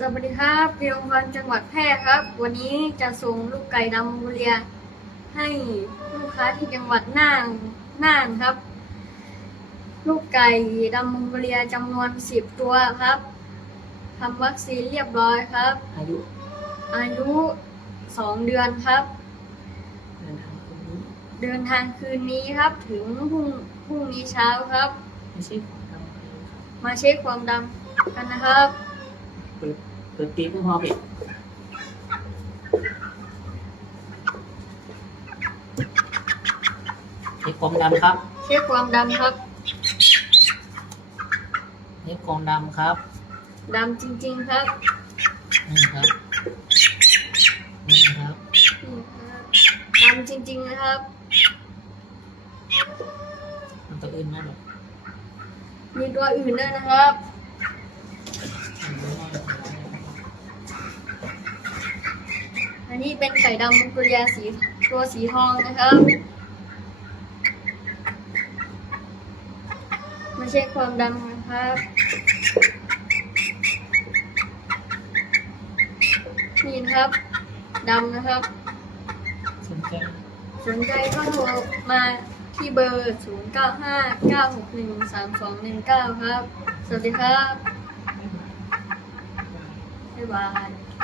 สวัสดีครับเพียงพันจังหวัดแพร่ครับ วันนี้จะส่งลูกไก่ดำบุเรีย ให้ลูกค้าที่จังหวัดน่านน่านครับ ลูกไก่ดำบุเรียจำนวนสิบตัวครับทำวัคซีนเรียบร้อยครับ อายุอายุสองเดือนครับ เดินทางคนนี้เดินทางคืนนี้ครับ ถึงพรุ่งพรุ่งนี้เช้าครับไม่ใช่ของเราเลยครับมาเช็คความดำกันนะครับเปิดเปิดปีเพื่อพอปิดเช็คความดำครับเช็คความดำครับเช็คความดำครับดำจริง ๆ ครับนี่ครับนี่ครับนี่ครับดำจริง ๆ นะครับมันตัวอื่นไหมหรอมีตัวอื่นด้วยนะครับ อันนี้เป็นไก่ดำมุกุรียสีตัวสีทองนะครับมาเช็คความดำนะครับ นี่นะครับดำนะครับ สนใจสนใจก็โทรมาที่เบอร์ 0 9 5 9 6 1 3 2 1 9 ครับ สวัสดีครับ บ๊ายบาย